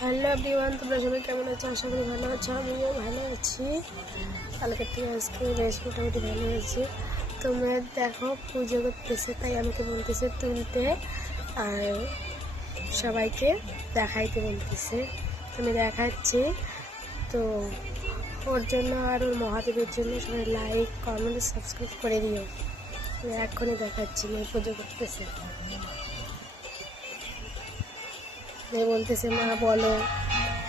Hello everyone, তোমরা সবাই কেমন আছো? আশা করি ভালো আছো। আমিও ভালো আছি। কালকে থেকে আজকে বেশ মোটামুটি ভালো হয়েছে। তোমরা দেখো পুজো করতেছে, তাই আমাকে বলতেছে তুলতে আর সবাইকে দেখাইতে বলতেছে। আমি দেখাচ্ছি। তো ওর জন্য আর ওর মহাদেবের জন্য সবাই লাইক কমেন্ট সাবস্ক্রাইব করে দিও। আমি এক্ষুনি দেখাচ্ছি মেয়ে পুজো করতেছে। মেয়ে বলতেছে মা বলো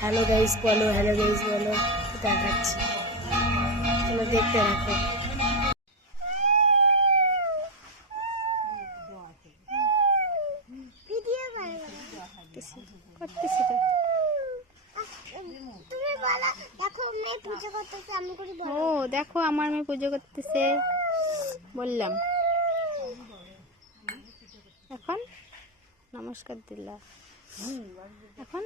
হ্যালো গাইস, বলো হ্যালো গাইস বলো। দেখাচ্ছি, তোমরা দেখতে রাখো। ও দেখো আমার মেয়ে পুজো করতেছে বললাম। এখন নমস্কার দিলা। এখন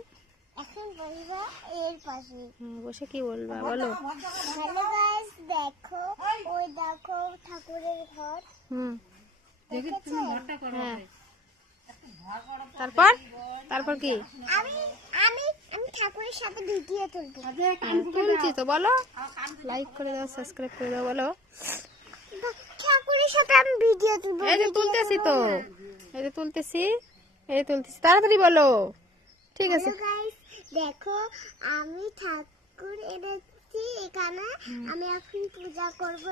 বলবো এর পাশে বসে কি বলবা বলো। হ্যালো গাইস, দেখো ওই দেখো ঠাকুরের ঘর। হ্যাঁ, তারপর তারপর কি? আমি আমি আমি ঠাকুরের সাথে ভিডিও তুলবো। তুলছি তো, বলো লাইক করে দাও, সাবস্ক্রাইব করে দাও, বলো। ঠাকুরের সাথে আমি ভিডিও তুলবো। এই যে তুলতেছি তো, এই যে তুলতেছি, এই যে তুলতেছি, তাড়াতাড়ি বলো। ঠিক আছে গাইস, দেখো আমি ঠাকুর এনেছি এখানে, আমি এখন পূজা করব।